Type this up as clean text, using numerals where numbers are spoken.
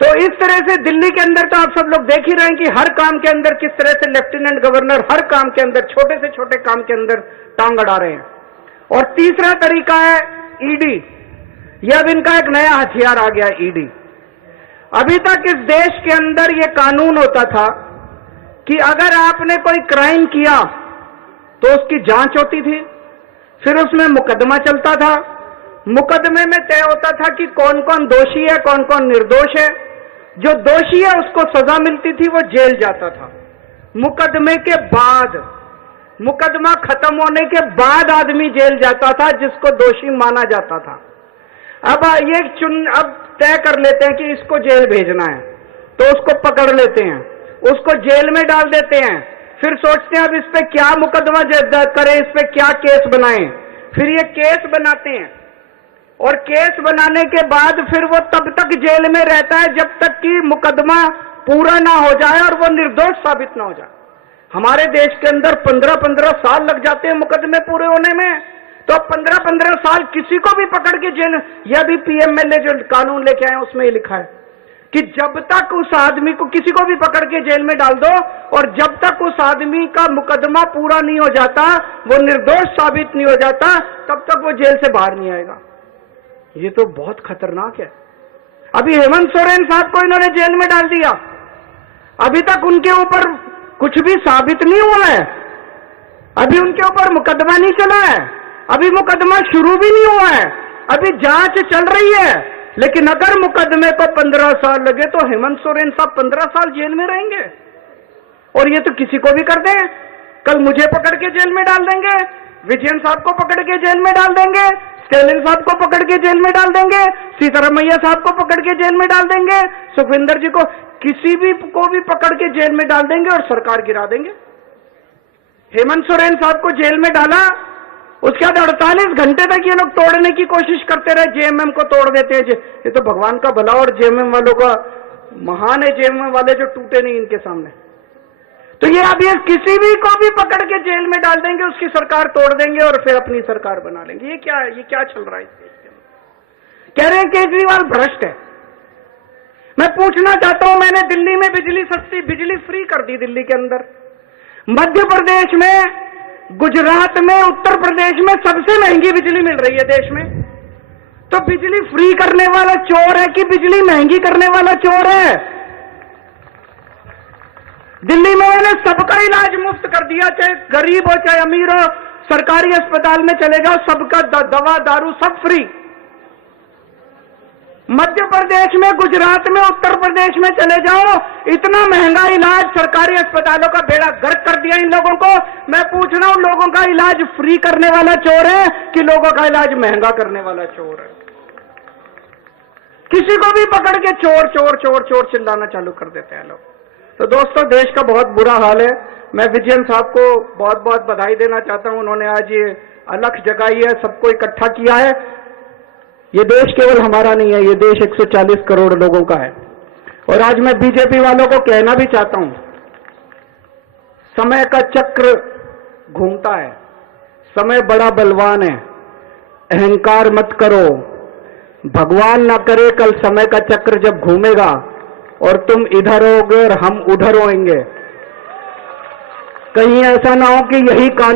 तो इस तरह से दिल्ली के अंदर तो आप सब लोग देख ही रहे हैं कि हर काम के अंदर किस तरह से लेफ्टिनेंट गवर्नर हर काम के अंदर, छोटे से छोटे काम के अंदर टांग अड़ा रहे हैं। और तीसरा तरीका है ईडी। यह अब इनका एक नया हथियार आ गया, ईडी। अभी तक इस देश के अंदर यह कानून होता था कि अगर आपने कोई क्राइम किया तो उसकी जांच होती थी, फिर उसमें मुकदमा चलता था। मुकदमे में तय होता था कि कौन कौन दोषी है, कौन कौन निर्दोष है। जो दोषी है उसको सजा मिलती थी, वो जेल जाता था। मुकदमे के बाद, मुकदमा खत्म होने के बाद आदमी जेल जाता था जिसको दोषी माना जाता था। अब अब तय कर लेते हैं कि इसको जेल भेजना है, तो उसको पकड़ लेते हैं, उसको जेल में डाल देते हैं। फिर सोचते हैं अब इस पे क्या मुकदमा करें, इस पे क्या केस बनाएं। फिर ये केस बनाते हैं और केस बनाने के बाद फिर वो तब तक जेल में रहता है जब तक कि मुकदमा पूरा ना हो जाए और वो निर्दोष साबित ना हो जाए। हमारे देश के अंदर 15-15 साल लग जाते हैं मुकदमे पूरे होने में। तो 15-15 साल किसी को भी पकड़ के जेल, यह भी पीएमएलए जो कानून लेके आए उसमें ही लिखा है कि जब तक उस आदमी को, किसी को भी पकड़ के जेल में डाल दो और जब तक उस आदमी का मुकदमा पूरा नहीं हो जाता, वो निर्दोष साबित नहीं हो जाता, तब तक वो जेल से बाहर नहीं आएगा। ये तो बहुत खतरनाक है। अभी हेमंत सोरेन साहब को इन्होंने जेल में डाल दिया, अभी तक उनके ऊपर कुछ भी साबित नहीं हुआ है, अभी उनके ऊपर मुकदमा नहीं चला है, अभी मुकदमा शुरू भी नहीं हुआ है, अभी जांच चल रही है। लेकिन अगर मुकदमे को 15 साल लगे तो हेमंत सोरेन साहब 15 साल जेल में रहेंगे। और ये तो किसी को भी कर दें, कल मुझे पकड़ के जेल में डाल देंगे, विजयन साहब को पकड़ के जेल में डाल देंगे, स्टेलिन साहब को पकड़ के जेल में डाल देंगे, सीतारमैया साहब को पकड़ के जेल में डाल देंगे, सुखविंदर जी को, किसी भी को भी पकड़ के जेल में डाल देंगे और सरकार गिरा देंगे। हेमंत सोरेन साहब को जेल में डाला, उसके बाद 48 घंटे तक ये लोग तोड़ने की कोशिश करते रहे, जेएमएम को तोड़ देते हैं। ये तो भगवान का भला और जेएमएम वालों का महान है, जेएमएम वाले जो टूटे नहीं इनके सामने। तो ये अब ये किसी भी को भी पकड़ के जेल में डाल देंगे, उसकी सरकार तोड़ देंगे और फिर अपनी सरकार बना लेंगे। ये क्या चल रहा है इस देश के अंदर? कह रहे हैं केजरीवाल भ्रष्ट है। मैं पूछना चाहता हूं, मैंने दिल्ली में बिजली फ्री कर दी दिल्ली के अंदर, मध्य प्रदेश में, गुजरात में, उत्तर प्रदेश में सबसे महंगी बिजली मिल रही है देश में। तो बिजली फ्री करने वाला चोर है कि बिजली महंगी करने वाला चोर है? दिल्ली में मैंने सबका इलाज मुफ्त कर दिया, चाहे गरीब हो चाहे अमीर हो, सरकारी अस्पताल में चले जाओ, सबका दवा दारू सब फ्री। मध्य प्रदेश में, गुजरात में, उत्तर प्रदेश में चले जाओ, इतना महंगा इलाज, सरकारी अस्पतालों का बेड़ा गर्क कर दिया इन लोगों को। मैं पूछ रहा हूं, लोगों का इलाज फ्री करने वाला चोर है कि लोगों का इलाज महंगा करने वाला चोर है? किसी को भी पकड़ के चोर चोर चोर चोर चिल्लाना चालू कर देते हैं लोग। तो दोस्तों, देश का बहुत बुरा हाल है। मैं विजयन साहब को बहुत बहुत बधाई देना चाहता हूं, उन्होंने आज ये अलख जगाई है, सबको इकट्ठा किया है। ये देश केवल हमारा नहीं है, ये देश 140 करोड़ लोगों का है। और आज मैं बीजेपी वालों को कहना भी चाहता हूं, समय का चक्र घूमता है, समय बड़ा बलवान है, अहंकार मत करो। भगवान ना करे कल समय का चक्र जब घूमेगा और तुम इधर होगे और हम उधर होंगे, कहीं ऐसा ना हो कि यही कानून